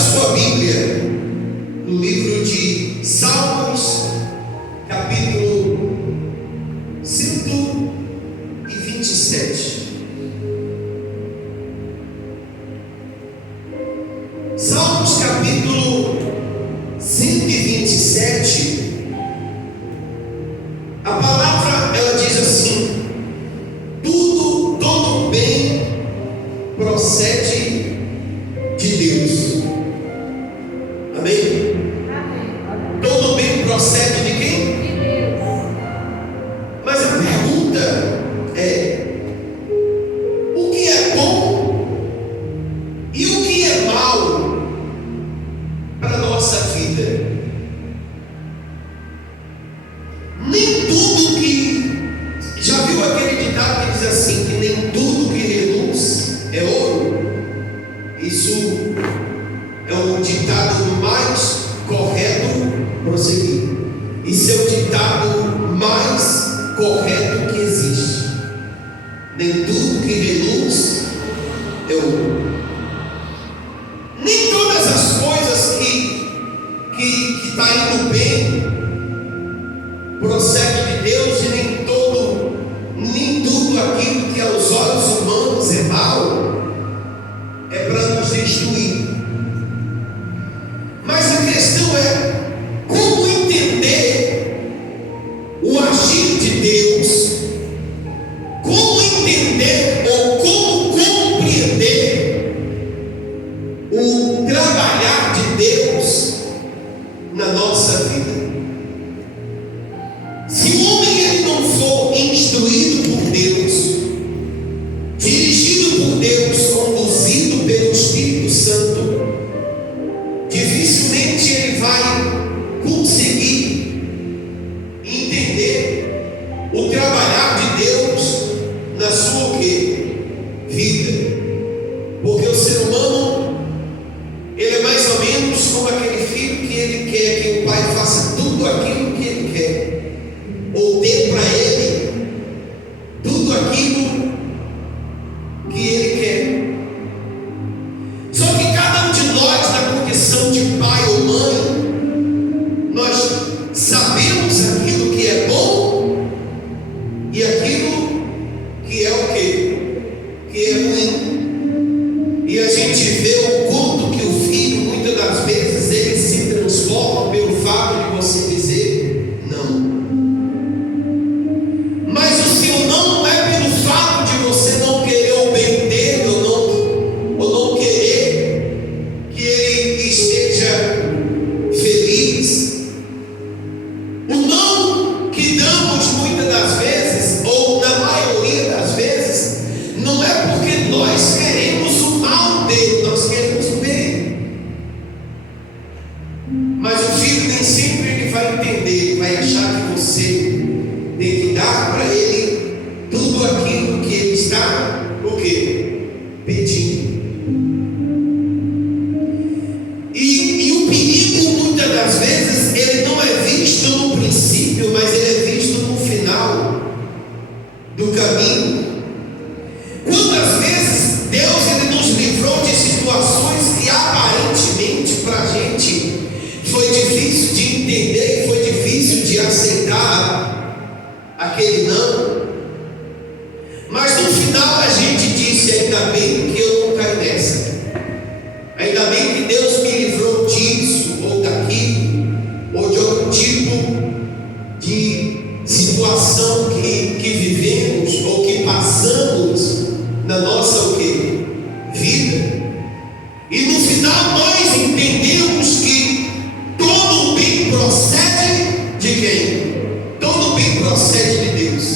sua Bíblia no livro de Salmos, capítulo 127. Salmos, capítulo 127. A palavra, ela diz assim: todo bem procede de Deus. Amém? Todo bem procede de quem? De Deus. Mas a pergunta é: o que é bom e o que é mal para a nossa vida? Nem tudo que... Já viu aquele ditado que diz assim, que nem tudo que reluz é ouro? Isso é o ditado mais correto prosseguir. Isso é o ditado mais correto que existe. Nem tudo que reluz é ouro. Nem todas as coisas que está indo bem procede de Deus, e nem tudo aquilo que aos olhos humanos é mal é para nos destruir. Mas a questão é como entender o agir de Deus, como entender ou como compreender o trabalhar de Deus na nossa vida. Se o homem ele não for instruído por Deus, dirigido por Deus, conduzido pelo Espírito Santo, dificilmente ele vai conseguir entender o trabalhar de Deus na sua vida. Porque o ser humano, ele é mais ou menos como aquele filho que ele quer que o pai faça tudo aquilo que ele quer, ou dê para ele tudo aquilo que ele quer. Só que cada um de nós, na condição de pai ou mãe, nós sabemos aquilo que é bom e aquilo que é o quê? Que é ruim. E a gente vê o quanto que o filho, muitas das vezes, ele se transforma pelo fato de você dizer não. Mas o seu não é pelo fato de você não querer o bem dele, ou não querer que ele esteja feliz. O não que damos muitas das vezes, ou na maioria das vezes, não é porque nós queremos o mal dele, nós queremos o bem. Mas o filho nem sempre ele vai entender, ele vai achar que você tem que dar para ele tudo aquilo que ele está, o quê? Pedindo. E o perigo, muitas das vezes, ele não é visto no princípio, mas ele é visto no final do caminho. Quantas vezes Deus ele nos livrou de situações que aparentemente para a gente foi difícil de entender, foi difícil de aceitar aquele não, mas no final a gente disse: ainda bem que eu não caí nessa, ainda bem que Deus me livrou disso ou daquilo, ou de outro tipo de situação que vivemos ou que passamos na nossa vida. E no final nós entendemos que todo bem procede de quem? Todo bem procede de Deus.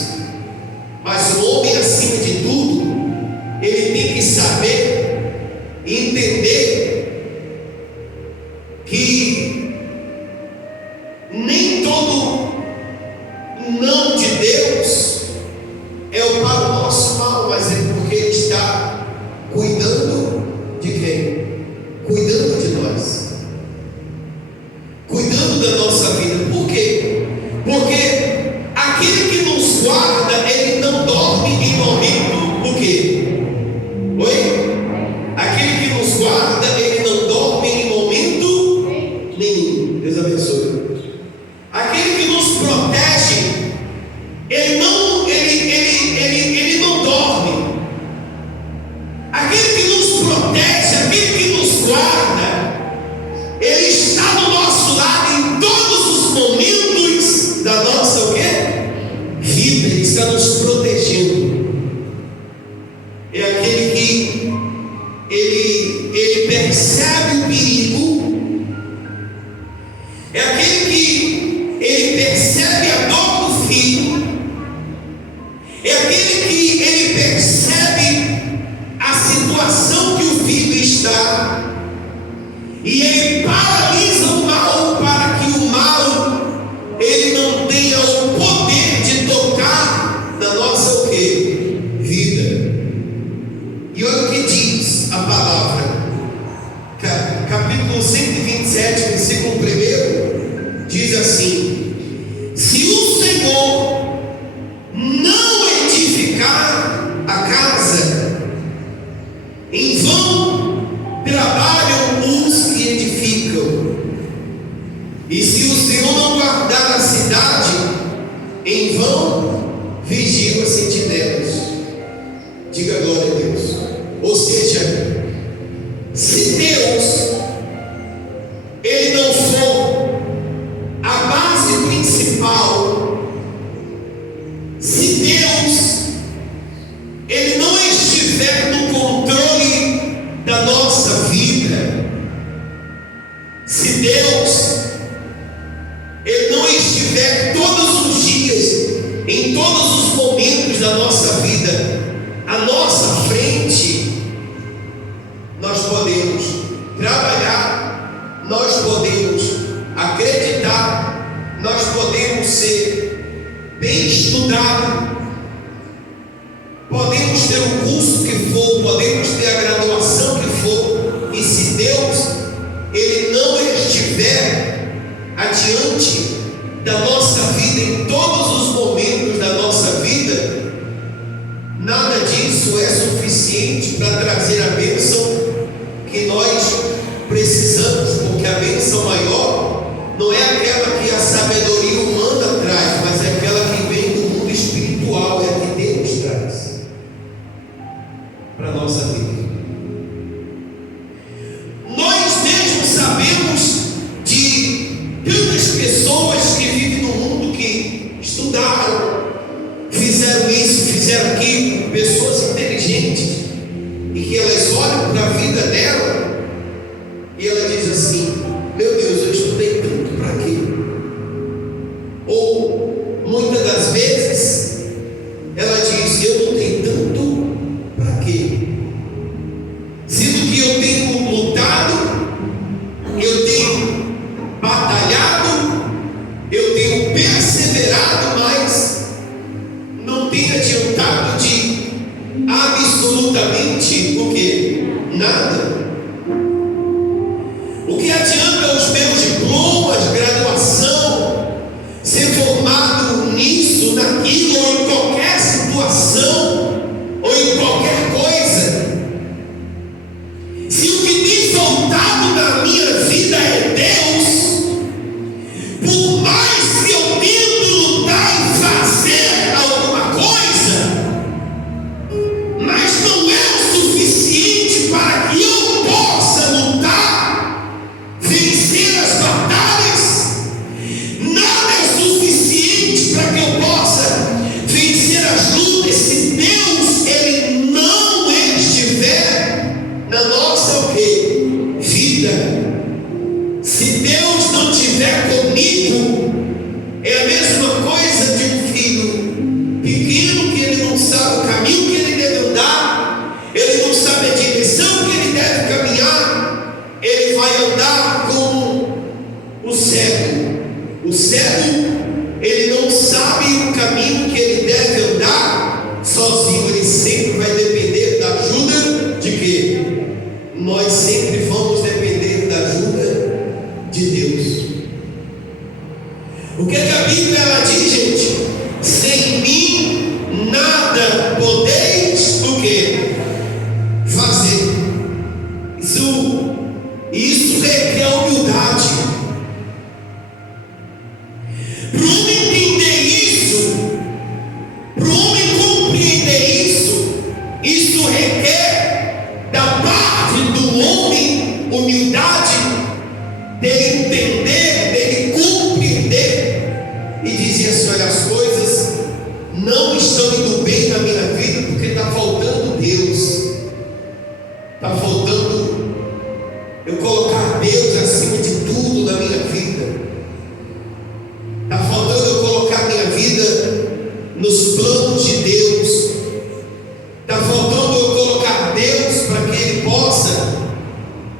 percebe o perigo, é aquele que ele percebe a dor do filho, é aquele que ele percebe a situação que o filho está, e ele paralisa o mal para que o mal ele não tenha o poder de tocar na nossa o quê? Vida. E olha o que diz a palavra, capítulo 127, versículo 1, diz assim: se o Senhor não edificar a casa, em vão trabalham os que edificam. E se o Senhor não guardar a cidade, em vão vigiam as sentinelas. Diga glória a Deus. Ou seja, se Deus ele não for a base principal, se Deus ele não estiver no controle da nossa vida, se Deus ele não estiver todos os dias, em todos os momentos da nossa vida, à nossa frente, nós podemos trabalhar, nós podemos acreditar, nós podemos ser bem estudados, podemos ter o curso que for, podemos ter a graduação que for, e se Deus ele não estiver adiante da nossa vida, em todos os momentos da nossa vida, nada disso é suficiente para trazer a bênção que nós precisamos, porque a bênção maior não é aquela que a sabedoria humana traz, mas é aquela que vem do mundo espiritual, é a que Deus traz para a nossa vida. Nós mesmos sabemos de tantas pessoas que vivem no mundo que estudaram, fizeram isso, fizeram aquilo, pessoas inteligentes, e que elas olham para a vida dela e ela diz assim: meu Deus, eu estudei tanto para quê? Ou muitas das vezes ela diz: eu não tenho tanto para quê? Sendo que eu tenho lutado, eu tenho batalhado, eu tenho perseverado, mas não tem adiantado de absolutamente o que? Nada. O que adianta os meus diplomas, graduação, ser formado nisso, naquilo, ou em qualquer situação, ou em qualquer coisa, se o que tem faltado na minha vida é Deus? Por mais que eu tento lutar e fazer alguma coisa, mas não é o suficiente para que eu possa lutar, vencer as batalhas. Nada é suficiente para que eu possa vencer as lutas se Deus ele não estiver na nossa o quê? Vida. Se Deus não estiver comigo, é a mesma coisa de um filho pequeno que ele não sabe o caminho que ele deve andar, ele não sabe a direção que ele deve caminhar, ele vai andar como o cego. O cego, ele não sabe o caminho que ele deve andar sozinho, ele sempre vai depender da ajuda de quê? Nós sempre vamos depender da ajuda de Deus. O que a Bíblia ela diz, gente? Sem mim nada podeis o quê? Fazer. Isso requer humildade. Para o homem entender isso, para o homem compreender isso, isso requer da parte do homem humildade, dele entender, dele compreender e dizer assim: olha, as coisas não estão indo bem na minha vida porque está faltando Deus, está faltando eu colocar Deus acima de tudo na minha vida. Está faltando eu colocar minha vida nos planos de Deus. Está faltando eu colocar Deus para que Ele possa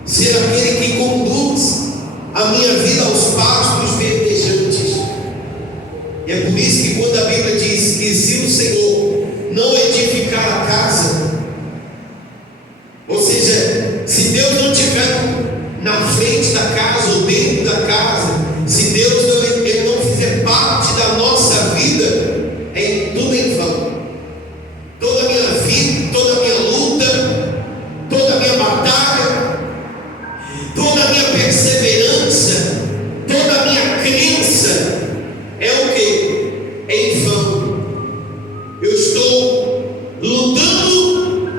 ser aquele que conduz a minha vida aos pastos verdejantes. E é por isso que quando a Bíblia diz que se o Senhor não edificar a casa, ou seja, se Deus não estiver na frente da casa ou dentro da casa, se Deus ele não fizer parte da nossa vida, tudo em vão. Toda a minha vida, toda a minha luta, toda a minha batalha, toda a minha perseverança, toda a minha crença é o que? É em vão. Eu estou lutando,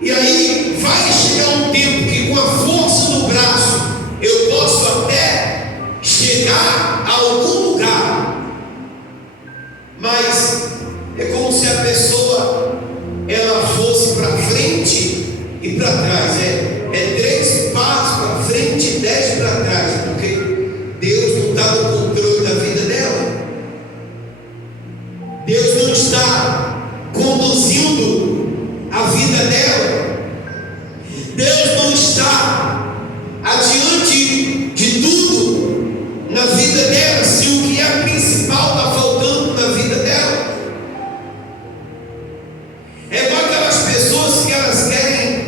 e aí vai chegar um tempo que com a força do braço eu posso até chegar a algum lugar, mas é como se a pessoa ela fosse para frente e para trás, é 3 passos para frente e 10 para trás, porque Deus não está no controle da vida dela. Deus não está conduzindo a vida dela. Deus não está adiante de tudo na vida dela, se o que é principal está faltando na vida dela. É igual aquelas pessoas que elas querem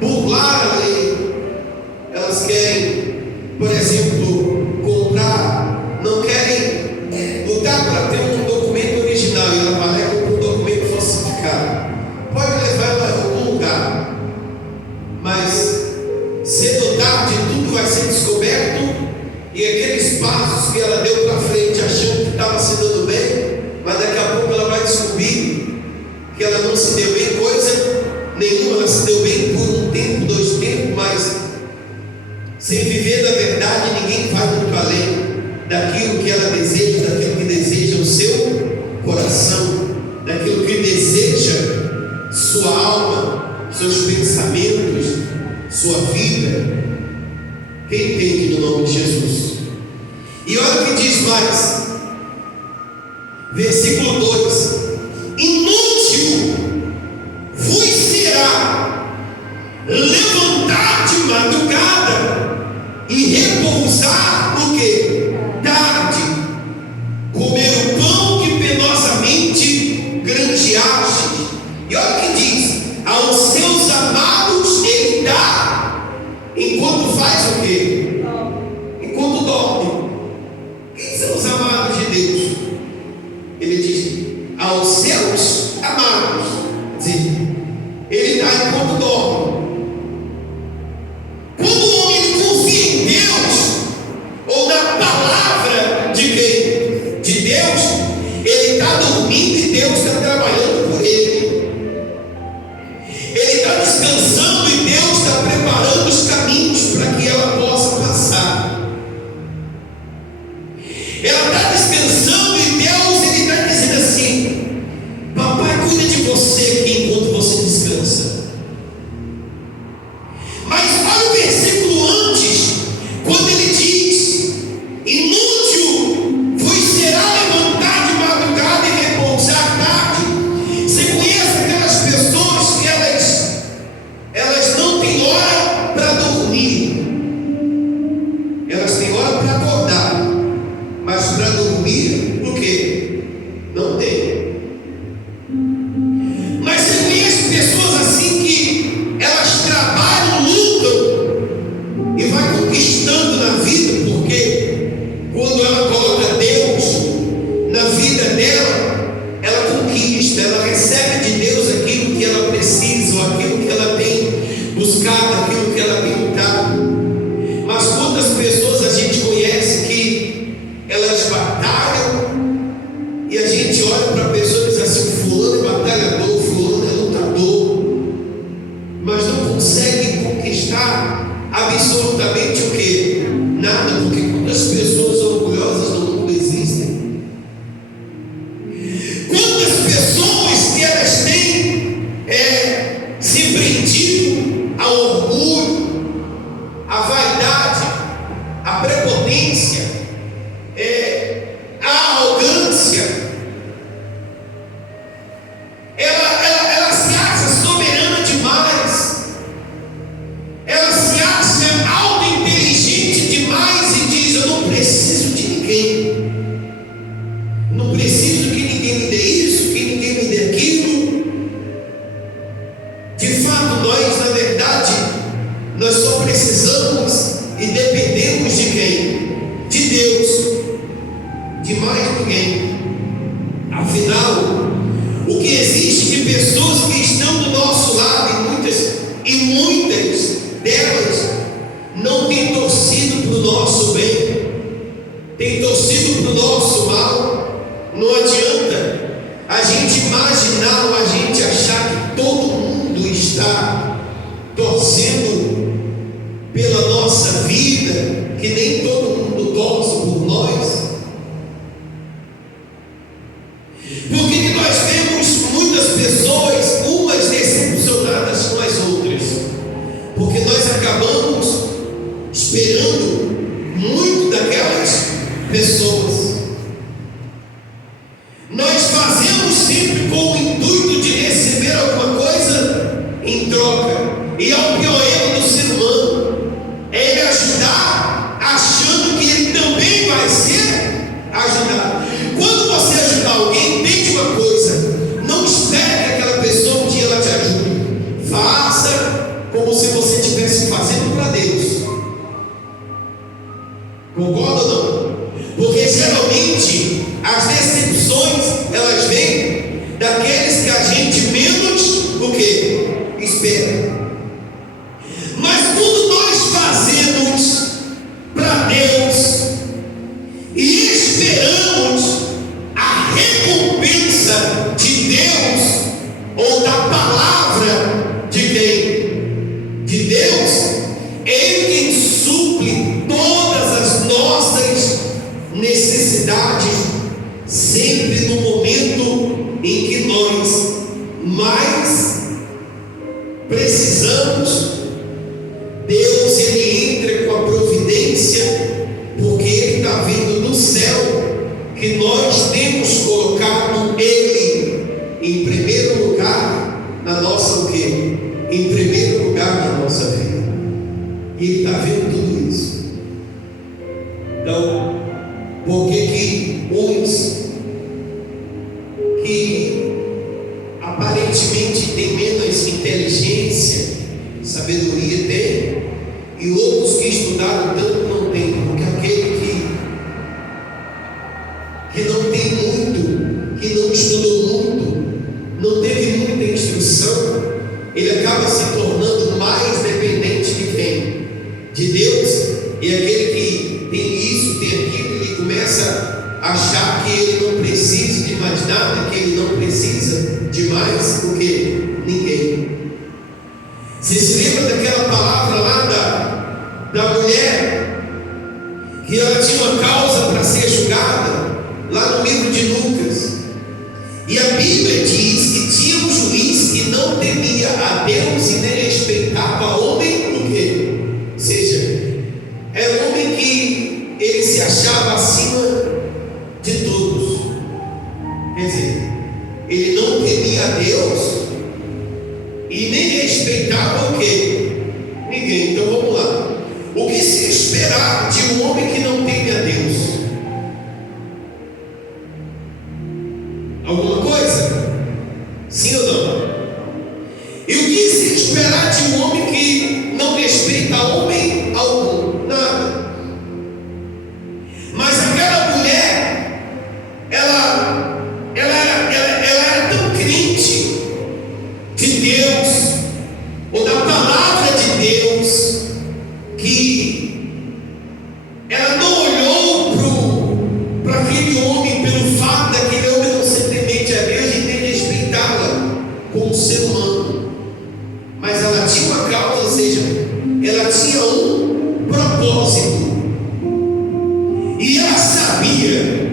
burlar a lei. Elas querem, por exemplo, comprar, não querem lutar para ter um documento original e ela vai com um documento falsificado. Pode levar ela a algum lugar, mas cedo ou tarde tudo vai ser descoberto, e aqueles passos que ela deu para frente achando que estava se dando bem, mas daqui a pouco ela vai descobrir que ela não se deu bem coisa nenhuma. Ela se deu bem por um tempo, 2 tempos, mas sem viver da verdade ninguém vai muito além daquilo que ela deseja, daquilo que deseja o seu coração, daquilo que deseja sua alma, seus pensamentos, sua vida. Quem entende no nome de Jesus? E olha o que diz mais, versículo 2: inútil vos será levantar de madrugada e repousar no que? Tarde, comer o pão que penosamente granjeaste. E olha o que diz: aos seus amados ele dá, enquanto faz o quê? Enquanto dorme. Quem são os amados de Deus? Ele diz: aos seus amados. Quer dizer, ele dá enquanto dorme. Quando o homem confia em Deus, ou na palavra de quem? De Deus, ele está dormindo e Deus está trabalhando por ele. Ele está descansando e Deus está preparando os caminhos para que ela possa passar. Ela está descansando e Deus ele está dizendo assim: papai cuida de você aqui enquanto você descansa. Mas olha o versículo antes, quando ele diz: inútil vos será levantar de madrugada e repousar tarde. Você conhece aquelas pessoas que elas não têm hora para dormir, elas têm hora para acordar, mas para dormir, o quê? Não tem. Mas você conhece pessoas assim que elas trabalham, lutam e vai conquistando na vida, porque quando ela coloca Deus na vida dela, ela conquista, ela recebe de Deus aquilo que ela precisa, ou aquilo que ela tem buscado, aquilo que ela tem lutado. Mas quantas pessoas a gente conhece que elas batalham, e a gente olha para a pessoa e diz assim: fulano é batalhador, fulano é lutador, mas não consegue conquistar absolutamente o que? Nada, porque quantas pessoas orgulhosas no mundo existem? Quantas pessoas que elas têm se prendido ao orgulho, pela nossa vida, que nem todo mundo torce por nós? Por que nós vemos muitas pessoas, umas decepcionadas com as outras? Porque nós acabamos esperando muito daquelas pessoas. Nós fazemos sempre com o intuito de receber alguma coisa em troca. E é o pior erro do ser humano, é ele ajudar achando que ele também vai ser ajudado. Quando você ajudar alguém, entende uma coisa: não espere que aquela pessoa um dia ela te ajude. Faça como se você estivesse fazendo para Deus. Concorda ou não? Porque geralmente as decepções elas vêm daqueles que a gente menos o que? Espera. Mas quando nós fazemos para Deus e esperamos a recompensa de Deus ou da palavra de quem? De Deus, Ele quem suple todas as nossas necessidades, sempre no momento em que nós mais precisamos. Deus, Ele entra com a providência, porque Ele está vendo do céu que nós temos colocado Ele em primeiro lugar na nossa o quê? Em primeiro lugar na nossa vida. E Ele está vendo tudo isso. Então, por que uns que aparentemente têm menos inteligência, sabedoria tem, e outros que estudaram tanto não tem? Porque aquele que não tem muito, que não estudou muito, não teve muita instrução, ele acaba se tornando mais dependente de quem? De Deus. E aquele que tem isso, tem aquilo, ele começa a achar que ele não precisa de mais nada, que ele não precisa de mais do que ninguém. Você se lembra daquela palavra lá da mulher, que ela tinha uma causa para ser julgada, lá no livro de Lucas? E a Bíblia diz que tinha um juiz que não temia a Deus e nem respeitava homem, por quê? Ou seja, era um homem que ele se achava acima de todos. Quer dizer, ele não temia a Deus e nem respeitava o quê? Ninguém. Então vamos lá. O que se esperava de um homem que não teme a Deus? Alguma coisa? Sim ou não? E o que se esperar de um homem que não respeita homem algum? Nada. Mas aquela mulher, ela era tão crente de Deus, ou da palavra de Deus, que ela não olhou para aquele homem pelo fato daquele homem não ser temente a Deus e nem respeitá-la como ser humano. Mas ela tinha uma causa, ou seja, ela tinha um propósito. E ela sabia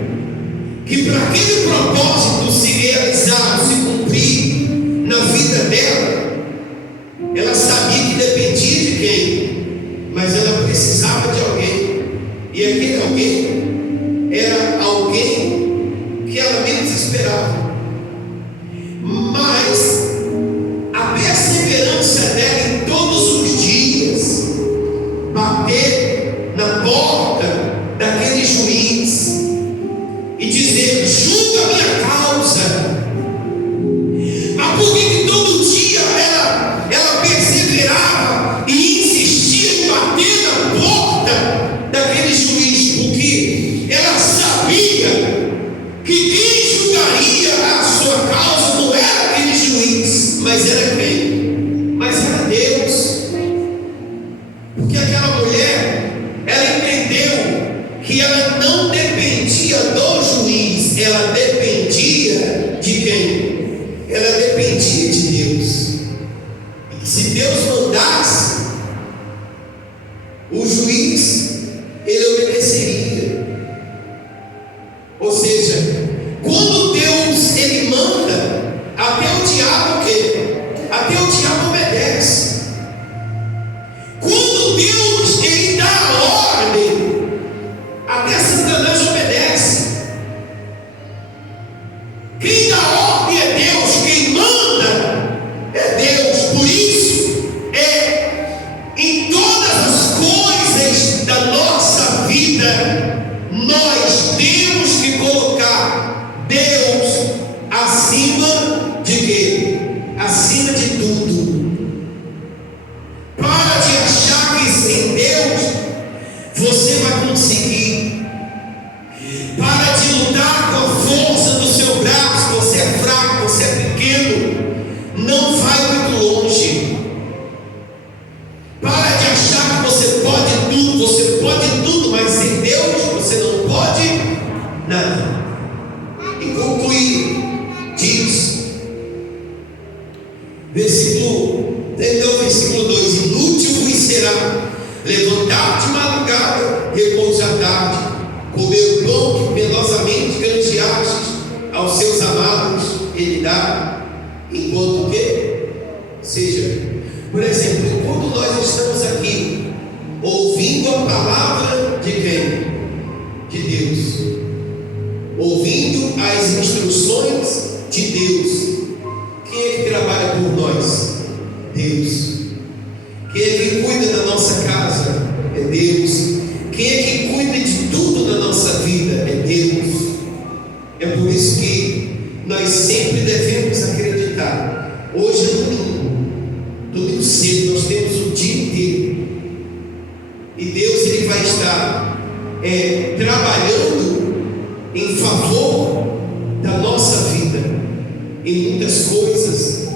que para aquele propósito se realizar, se cumprir na vida dela, ela sabia que dependia de quem? Mas ela precisava de alguém. E aquele alguém era alguém que ela menos esperava. Mas a perseverança dela em todos os dias, bater na porta daquele juiz e dizer: julga a minha causa. Mas por que todo dia ela perseverava e insistia em bater na porta daquele juiz? Porque ela sabia que quem julgaria a sua causa não era aquele juiz, mas era quem? Mas era Deus. Porque aquela mulher, o juiz, ele obedeceria. Ou seja, quando Deus ele manda, até o diabo o quê? Até o diabo obedece. Quando Deus ele dá a ordem, até Satanás obedece. Quem dá ordem é Deus, quem manda é Deus. Por isso, em todas as coisas da nossa vida, nós temos que colocar Deus acima de quê? Acima de tudo. Para de achar que sem Deus você vai conseguir. Para de lutar com a força do seu braço. Você é fraco, você é pequeno, não vai muito longe. Para de achar que você pode tudo, mas sem Deus você não pode nada. E concluir, diz, versículo 2: inútil vos será levantar de madrugada, repouso à tarde, comer o pão que penosamente granjeastes aos seus amados, ele dá, enquanto o quê? Seja, por exemplo, enquanto nós estamos aqui ouvindo a palavra de quem? De Deus, ouvindo as instruções de Deus. Quem é que trabalha por nós? Deus. Quem é que cuida da nossa casa? É Deus. Quem é que cuida de tudo da nossa vida? É Deus. É por isso que nós sempre devemos acreditar. Hoje é domingo cedo, nós temos o dia inteiro, e Deus ele vai estar trabalhando em favor da nossa vida, em muitas coisas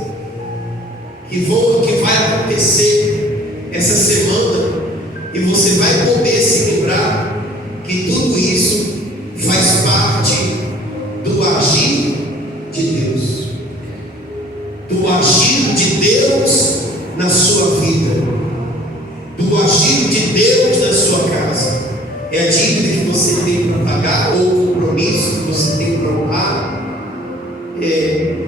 que vai acontecer essa semana, e você vai poder se lembrar que tudo isso faz parte do agir de Deus, do agir de Deus na sua vida, do agir de Deus na sua casa. É a dívida que você tem para pagar, ou o compromisso que você tem para honrar,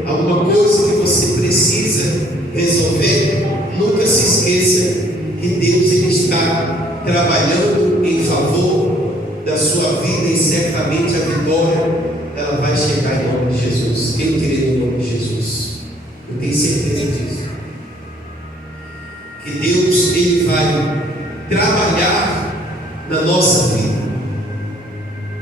alguma coisa que você precisa resolver. Nunca se esqueça que Deus ele está trabalhando em favor da sua vida, e certamente a vitória ela vai chegar em nome de Jesus. Quem crê no nome de Jesus? Eu tenho certeza disso. Que Deus ele vai trabalhar na nossa vida.